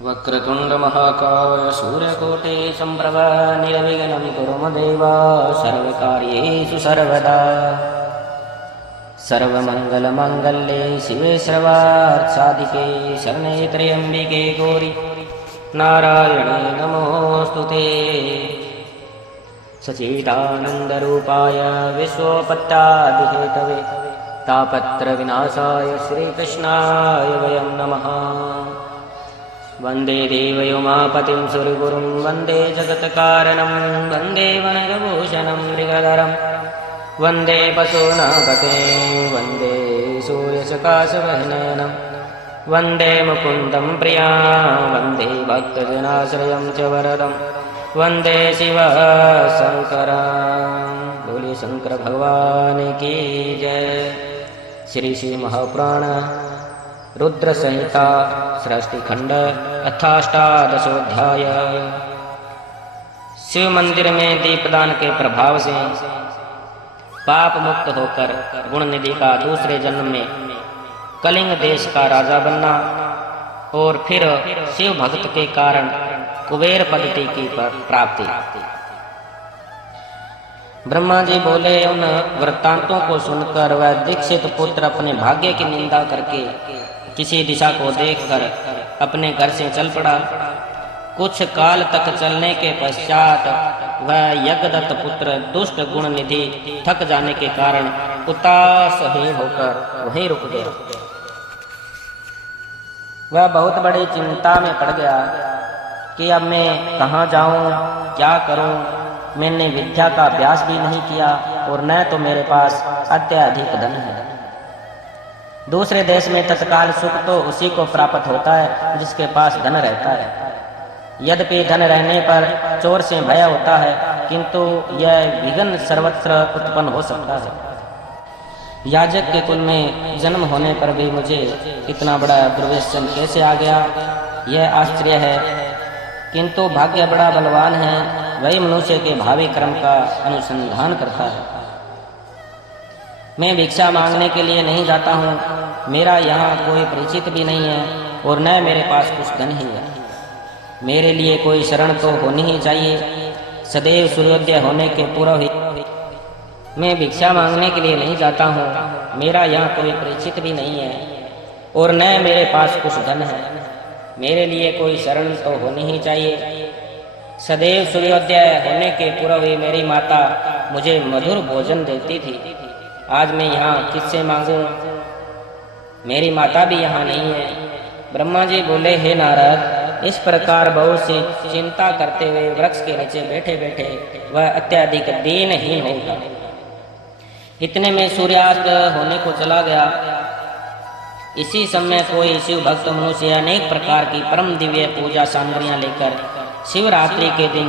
वक्रतुंड महाकाय सूर्यकोटि संप्रभ निर्विघ्नं कुरु मम देव सर्वकार्येषु सर्वदा। सर्वमंगलमांगल्ये शिवे सर्वार्थसाधिके शरणे त्र्यंबिके गौरी नारायणे नमोस्तुते। सच्चिदानन्दरूपाय विश्वोपत्यादिहेतवे तापत्रविनाशाय श्रीकृष्णाय वयं नमः। वन्दे देवयोमापतिं सुरगुरुं वन्दे जगत्कारणं वन्दे वनगभूषणं मृगधरं वन्दे पशूनापतिं वन्दे सूर्यसकाशवहनयनं वन्दे मुकुन्दं प्रियां वन्दे भक्तजनाश्रयं च वरदं वन्दे शिवशङ्करं। बोले शंकर भगवान की जय। श्री श्री महापुराण रुद्र संहिता सृष्टि खंड अथाष्टादशोध्याय। शिव मंदिर में दीपदान के प्रभाव से पाप मुक्त होकर गुण निधि का दूसरे जन्म में कलिंग देश का राजा बनना और फिर शिव भक्त के कारण कुबेर पद्धति की प्राप्ति। ब्रह्मा जी बोले, उन वृत्तांतों को सुनकर वह दीक्षित पुत्र अपने भाग्य की निंदा करके किसी दिशा को देखकर अपने घर से चल पड़ा। कुछ काल तक चलने के पश्चात वह यज्ञदत्त पुत्र दुष्ट गुण निधि थक जाने के कारण उदासहीन होकर वहीं रुक गया। वह बहुत बड़ी चिंता में पड़ गया कि अब मैं कहाँ जाऊं, क्या करूं। मैंने विद्या का अभ्यास भी नहीं किया और न तो मेरे पास अत्यधिक धन है। दूसरे देश में तत्काल सुख तो उसी को प्राप्त होता है जिसके पास धन रहता है। यद्यपि धन रहने पर चोर से भय होता है, किंतु यह विघ्न सर्वत्र उत्पन्न हो सकता है। याजक के कुल में जन्म होने पर भी मुझे इतना बड़ा दुर्व्यसन कैसे आ गया, यह आश्चर्य है। किंतु भाग्य बड़ा बलवान है, वही मनुष्य के भावी कर्म का अनुसंधान करता है। मैं भिक्षा मांगने के लिए नहीं जाता हूँ। मेरा यहाँ कोई परिचित भी नहीं है और न मेरे पास कुछ धन ही है। मेरे लिए कोई शरण तो होनी ही चाहिए। सदैव सूर्योदय होने के पूर्व ही मैं भिक्षा मांगने के लिए नहीं जाता हूँ। मेरा यहाँ कोई परिचित भी नहीं है और न मेरे पास कुछ धन है। मेरे लिए कोई शरण तो होनी ही चाहिए। सदैव सूर्योदय होने के पूर्व ही मेरी माता मुझे मधुर भोजन देती थी। आज मैं यहाँ किससे मांगूं? मेरी माता भी यहाँ नहीं है। ब्रह्मा जी बोले, हे नारद, इस प्रकार बहुत सी चिंता करते हुए वृक्ष के नीचे बैठे बैठे वह अत्यधिक दीनहीन हो गया। इतने में सूर्यास्त होने को चला गया। इसी समय कोई शिव भक्त मनुष्य अनेक प्रकार की परम दिव्य पूजा सामग्रियां लेकर शिवरात्रि के दिन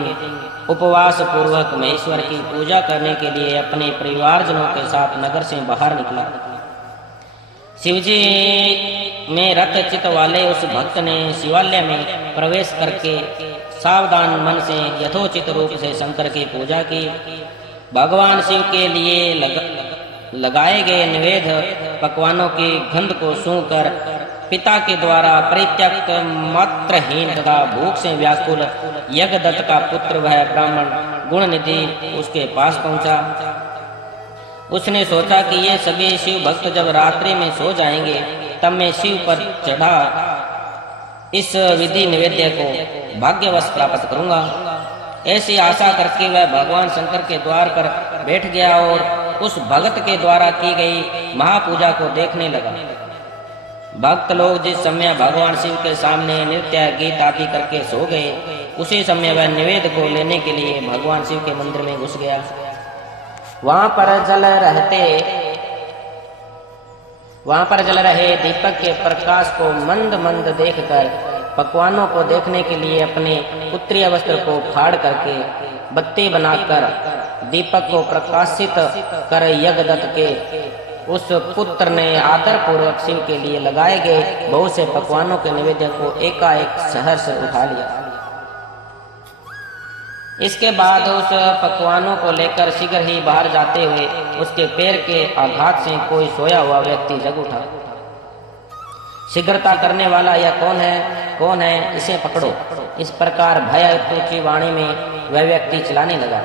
उपवास पूर्वक महेश्वर की पूजा करने के लिए अपने परिवारजनों के साथ नगर से बाहर निकला। शिवजी में रथ चित्त वाले उस भक्त ने शिवालय में प्रवेश करके सावधान मन से यथोचित रूप से शंकर की पूजा की। भगवान शिव के लिए लगाए गए निवेद्य पकवानों की गंध को सूंघकर पिता के द्वारा परित्यक्त मात्रहीन तथा भूख से व्याकुल यज्ञदत्त का पुत्र वह ब्राह्मण गुणनिधि उसके पास पहुंचा। उसने सोचा कि ये सभी शिव भक्त जब रात्रि में सो जाएंगे तब मैं शिव पर चढ़ा इस विधि निवेद्य को भाग्यवश प्राप्त करूंगा। ऐसी आशा करके वह भगवान शंकर के द्वार पर बैठ गया और उस भगत के द्वारा की गई महापूजा को देखने लगा। भक्त लोग जिस समय भगवान शिव के सामने नृत्य गीत आदि करके सो गए, उसी समय वह निवेद को लेने के लिए भगवान शिव के मंदिर में घुस गया। वहां पर जल रहे दीपक के प्रकाश को मंद मंद देखकर पकवानों को देखने के लिए अपने उत्तरीय वस्त्र को फाड़ करके बत्ती बनाकर दीपक को प्रकाशित कर यज्ञदत्त के उस पुत्र ने आदर पूर्वक शिव के लिए लगाए गए बहुत से पकवानों के निवेद्य को एकाएक सहर्ष उठा लिया। इसके बाद उस पकवानों को लेकर शीघ्र ही बाहर जाते हुए उसके पैर के आघात से कोई सोया हुआ व्यक्ति जग उठा। शीघ्रता करने वाला यह कौन है, इसे पकड़ो। इस प्रकार भययुक्त ऊंची वाणी में वह व्यक्ति चिल्लाने लगा।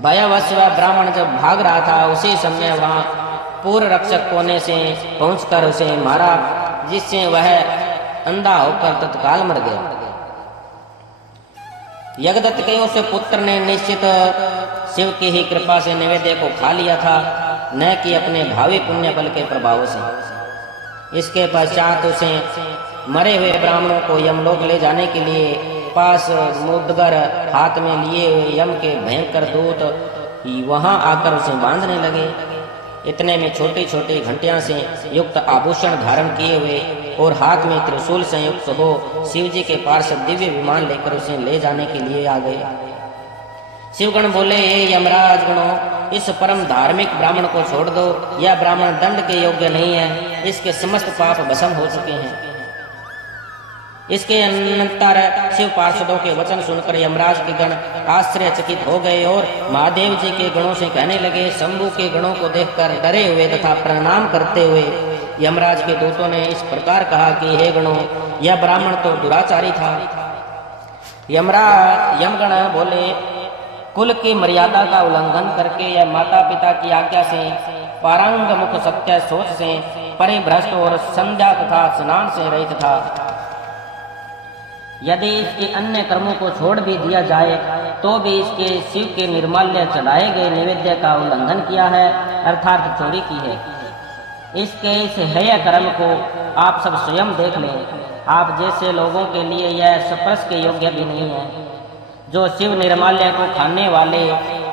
भयवश वह ब्राह्मण जब भाग रहा था, उसी समय वहां पूर्व रक्षक कोने से पहुंचकर उसे मारा, जिससे वह अंधा होकर तत्काल मर गया। यज्ञदत्त के उस पुत्र ने निश्चित शिव की ही कृपा से नैवेद्य को खा लिया था, न कि अपने भावी पुण्य बल के प्रभाव से। इसके पश्चात उसे मरे हुए ब्राह्मणों को यमलोक ले जाने के लिए पास मुद्गर हाथ में लिए हुए यम के भयंकर दूत वहां आकर उसे बांधने लगे। इतने में छोटी छोटी घंटियां से युक्त आभूषण धारण किए हुए और हाथ में त्रिशूल संयुक्त हो शिवजी के पार्षद दिव्य विमान लेकर उसे ले जाने के लिए आ गए। शिवगण बोले, हे यमराज गणों, इस परम धार्मिक ब्राह्मण को छोड़ दो। यह ब्राह्मण दंड के योग्य नहीं है, इसके समस्त पाप भस्म हो चुके हैं। इसके अनंतर शिव पार्षदों के वचन सुनकर यमराज के गण आश्चर्यचकित हो गए और महादेव जी के गणों से कहने लगे। शंभु के गणों को देखकर डरे हुए तथा प्रणाम करते हुए यमराज के दूतों ने इस प्रकार कहा कि हे गणों, यह ब्राह्मण तो दुराचारी था। यमगण बोले, कुल की मर्यादा का उल्लंघन करके यह माता पिता की आज्ञा से पारंग मुख सत्य सोच से परिभ्रष्ट और संध्या तथा स्नान से रहित था। यदि इसके अन्य कर्मों को छोड़ भी दिया जाए तो भी इसके शिव के निर्माल्य चढ़ाए गए नैवेद्य का उल्लंघन किया है, अर्थात चोरी की है। इसके इस हेय कर्म को आप सब स्वयं देख लें। आप जैसे लोगों के लिए यह स्पर्श के योग्य भी नहीं है। जो शिव निर्माल्य को खाने वाले,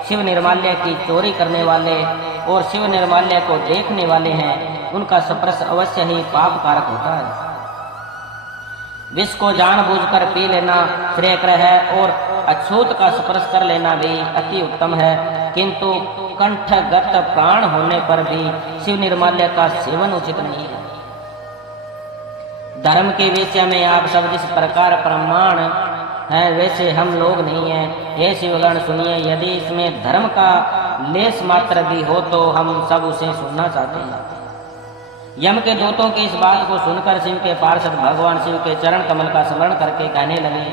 शिव निर्माल्य की चोरी करने वाले और शिव निर्माल्य को देखने वाले हैं, उनका स्पर्श अवश्य ही पाप कारक होता है। विष को जानबूझकर पी लेना श्रेयकर है और अछूत का स्पर्श कर लेना भी अति उत्तम है, किंतु कंठगत प्राण होने पर भी शिव निर्माल्य का सेवन उचित नहीं है। धर्म के विषय में आप सब जिस प्रकार प्रमाण है वैसे हम लोग नहीं हैं। हे शिवगण सुनिए, यदि इसमें धर्म का लेस मात्र भी हो तो हम सब उसे सुनना चाहते हैं। यम के दूतों की इस बात को सुनकर शिव के पार्षद भगवान शिव के चरण कमल का स्मरण करके कहने लगे।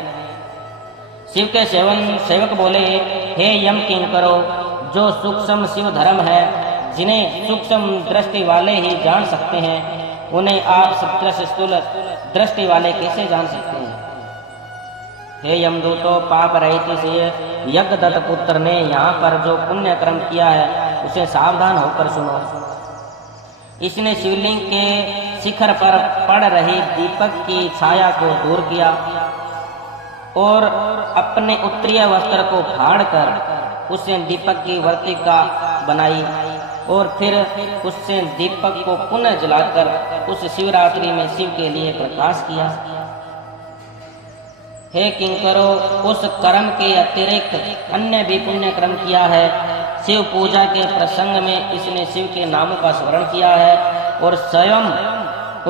शिव के सेवक बोले, हे यम किंकरो, जो सूक्ष्म शिव धर्म है, जिन्हें सूक्ष्म दृष्टि वाले ही जान सकते हैं, उन्हें आप स्थूल दृष्टि वाले कैसे जान सकते हैं। हे यमदूतों, पाप रहित इस यज्ञदत्त पुत्र ने यहाँ पर जो पुण्य कर्म किया है उसे सावधान होकर सुनो। इसने शिवलिंग के शिखर पर पड़ रही दीपक की छाया को दूर किया और अपने उत्तरीय वस्त्र को फाड़कर उससे दीपक की वर्तिका बनाई और फिर उससे दीपक को पुनः जलाकर उस शिवरात्रि में शिव के लिए प्रकाश किया। हे किंकरो, उस कर्म के अतिरिक्त अन्य भी पुण्य कर्म किया है। शिव पूजा के प्रसंग में इसने शिव के नामों का स्मरण किया है और स्वयं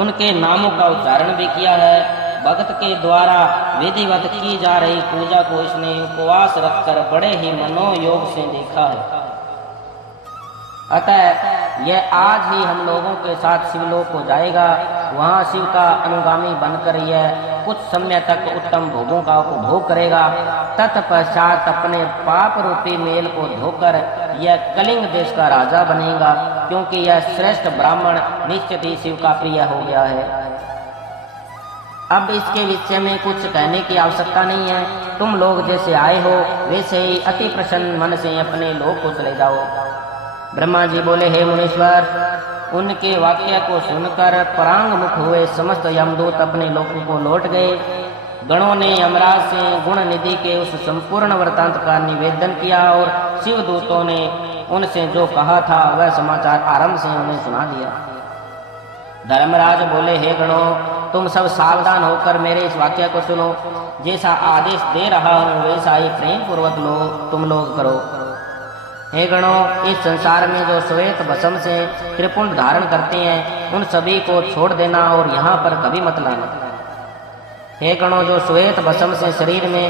उनके नामों का उच्चारण भी किया है। भक्त के द्वारा विधिवत की जा रही पूजा को इसने उपवास रखकर बड़े ही मनोयोग से देखा है। अतः यह आज ही हम लोगों के साथ शिवलोक को जाएगा। वहाँ शिव का अनुगामी बनकर यह कुछ समय तक उत्तम भोगों का उपभोग करेगा। तत्पश्चात अपने पाप रूपी मेल को धोकर यह कलिंग देश का राजा बनेगा, क्योंकि यह श्रेष्ठ ब्राह्मण निश्चित ही शिव का प्रिय हो गया है। अब इसके विषय में कुछ कहने की आवश्यकता नहीं है। तुम लोग जैसे आए हो वैसे ही अति प्रसन्न मन से अपने लोक को चले जाओ। ब्रह्मा जी बोले, हे मुनीश्वर, उनके वाक्य को सुनकर परांग मुख हुए समस्त यमदूत अपने लोक को लौट गए। गणों ने यमराज से गुण निधि के उस संपूर्ण वृतांत का निवेदन किया और शिवदूतों ने उनसे जो कहा था वह समाचार आरंभ से उन्हें सुना दिया। धर्मराज बोले, हे गणों, तुम सब सावधान होकर मेरे इस वाक्य को सुनो। जैसा आदेश दे रहा हूँ वैसा ही प्रेम पूर्वक तुम लोग करो। हे गणों, इस संसार में जो श्वेत भस्म से त्रिपुंड धारण करते हैं उन सभी को छोड़ देना और यहाँ पर कभी मत लाना। हे गणों, जो श्वेत भस्म से शरीर में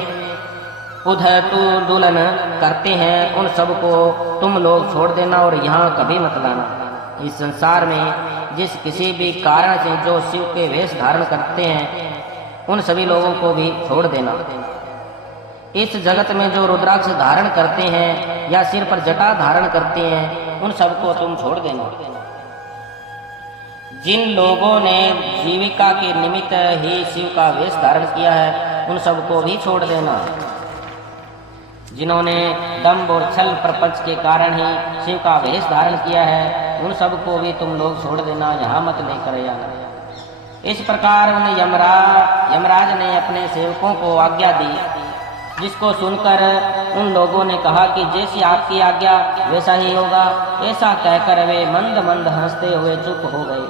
उधतुदुलन करते हैं उन सब को तुम लोग छोड़ देना और यहाँ कभी मत लाना। इस संसार में जिस किसी भी कारण से जो शिव के वेश धारण करते हैं उन सभी लोगों को भी छोड़ देना। इस जगत में जो रुद्राक्ष धारण करते हैं या सिर पर जटा धारण करते हैं उन सबको तुम छोड़ देना। जिन लोगों ने जीविका के निमित्त ही शिव का वेश धारण किया है उन सबको भी छोड़ देना। जिन्होंने दंभ और छल प्रपंच के कारण ही शिव का वेश धारण किया है उन सबको भी तुम लोग छोड़ देना, यहाँ मत लेकर आना। इस प्रकार उन यमराज ने अपने सेवकों को आज्ञा दी, जिसको सुनकर उन लोगों ने कहा कि जैसी आपकी आज्ञा वैसा ही होगा। ऐसा कहकर वे मंद मंद हंसते हुए चुप हो गए।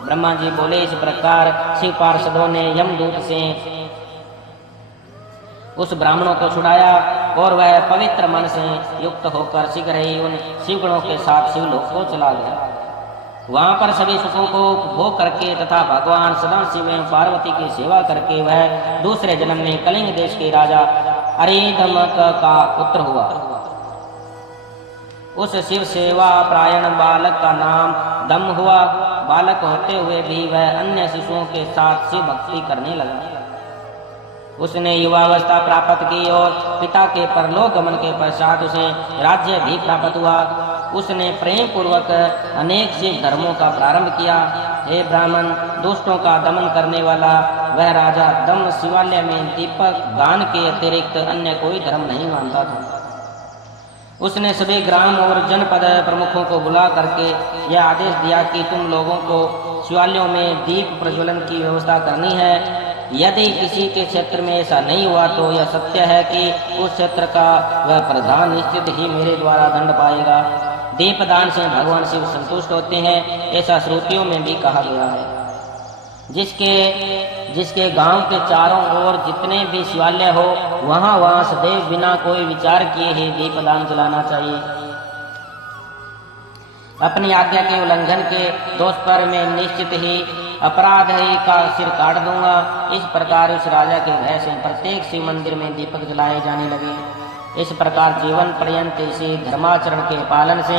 ब्रह्मा जी बोले, इस प्रकार शिव पार्षदों ने यमदूत से उस ब्राह्मणों को छुड़ाया और वह पवित्र मन से युक्त होकर शीघ्र ही उन शिवगणों के साथ शिवलोक को चला गया। वहां पर सभी सुखों को उपभोग करके तथा भगवान सदाशिव एवं पार्वती की सेवा करके वह दूसरे जन्म में कलिंग देश के राजा अरिदमक का पुत्र हुआ। उस शिव सेवा प्रायण बालक का नाम दम हुआ। बालक होते हुए भी वह अन्य शिशुओं के साथ शिव भक्ति करने लगा। उसने युवावस्था प्राप्त की और पिता के परलोक गमन के पश्चात उसे राज्य भी प्राप्त हुआ। उसने प्रेम पूर्वक अनेक शिव धर्मों का प्रारंभ किया। हे ब्राह्मण, दुष्टों का दमन करने वाला वह राजा दम शिवालय में दीपक दान के अतिरिक्त अन्य कोई धर्म नहीं मानता था। उसने सभी ग्राम और जनपद प्रमुखों को बुला करके यह आदेश दिया कि तुम लोगों को शिवालयों में दीप प्रज्वलन की व्यवस्था करनी है। यदि किसी के क्षेत्र में ऐसा नहीं हुआ तो यह सत्य है कि उस क्षेत्र का वह प्रधान निश्चित ही मेरे द्वारा दंड पाएगा। दीपदान से भगवान शिव संतुष्ट होते हैं, ऐसा श्रुतियों में भी कहा गया है। जिसके गांव के चारों ओर जितने भी शिवालय हो वहां सदैव बिना कोई विचार किए ही दीपदान जलाना चाहिए। अपनी आज्ञा के उल्लंघन के दोष पर मैं निश्चित ही अपराध ही का सिर काट दूंगा। इस प्रकार उस राजा के भय से प्रत्येक शिव मंदिर में दीपक जलाए जाने लगे। इस प्रकार जीवन पर्यंत इसी धर्माचरण के पालन से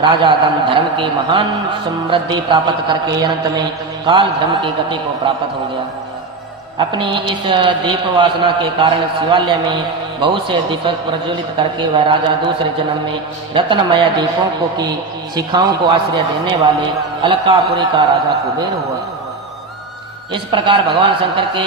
राजा दम धर्म की महान समृद्धि प्राप्त करके अंत में काल धर्म की गति को प्राप्त हो गया। अपनी इस दीप वासना के कारण शिवालय में बहुत से दीपक प्रज्वलित करके वह राजा दूसरे जन्म में रत्नमय दीपों को की शिखाओं को आश्रय देने वाले अलकापुरी का राजा कुबेर हुआ। इस प्रकार भगवान शंकर के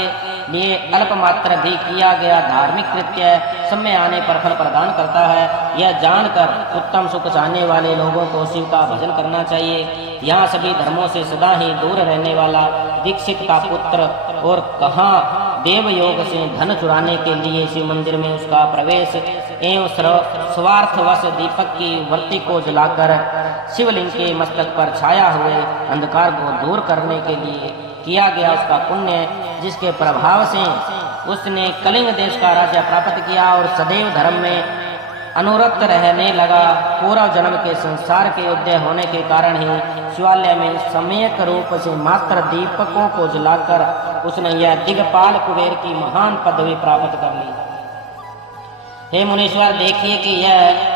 लिए अल्प मात्र भी किया गया धार्मिक कृत्य समय आने पर फल प्रदान करता है। यह जानकर उत्तम सुख चाहने वाले लोगों को शिव का भजन करना चाहिए। यहाँ सभी धर्मों से सदा ही दूर रहने वाला दीक्षित का पुत्र और कहाँ देव योग से धन चुराने के लिए शिव मंदिर में उसका प्रवेश एवं स्वार्थवश दीपक की वर्ती को जलाकर शिवलिंग के मस्तक पर छाया हुए अंधकार को दूर करने के लिए किया गया उसका पुण्य, जिसके प्रभाव से उसने कलिंग देश का राज्य प्राप्त किया और सदैव धर्म में अनुरक्त रहने लगा। पूर्व जन्म के संसार के उदय होने के कारण ही शिवालय में सम्यक रूप से मात्र दीपकों को जलाकर उसने यह दिग्पाल कुबेर की महान पदवी प्राप्त कर ली। हे मुनीश्वर, देखिए कि यह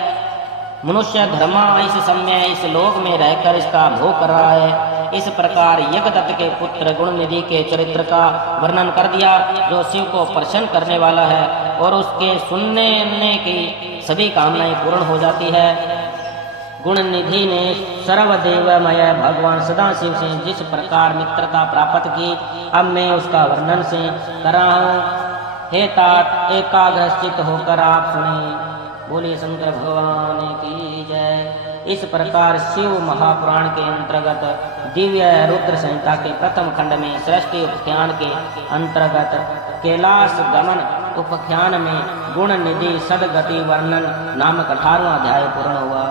मनुष्य धर्मा इस समय इस लोक में रहकर इसका भोग कर रहा है। इस प्रकार यज्ञदत्त के पुत्र गुणनिधि के चरित्र का वर्णन कर दिया, जो शिव को प्रसन्न करने वाला है और उसके सुनने की सभी कामनाएं पूर्ण हो जाती है। गुणनिधि ने सर्वदेवमय भगवान सदाशिव से जिस प्रकार मित्रता प्राप्त की, अब मैं उसका वर्णन से कर रहा हूँ। हे तात, एकाग्रचित्त होकर आप सुने। बोलिए शंकर भगवान की जय। इस प्रकार शिव महापुराण के अंतर्गत दिव्य रुद्र संहिता के प्रथम खंड में सृष्टि उपाख्यान के अंतर्गत कैलाश गमन उपाख्यान में गुण निधि सदगति वर्णन नामक 18वां अध्याय पूर्ण हुआ।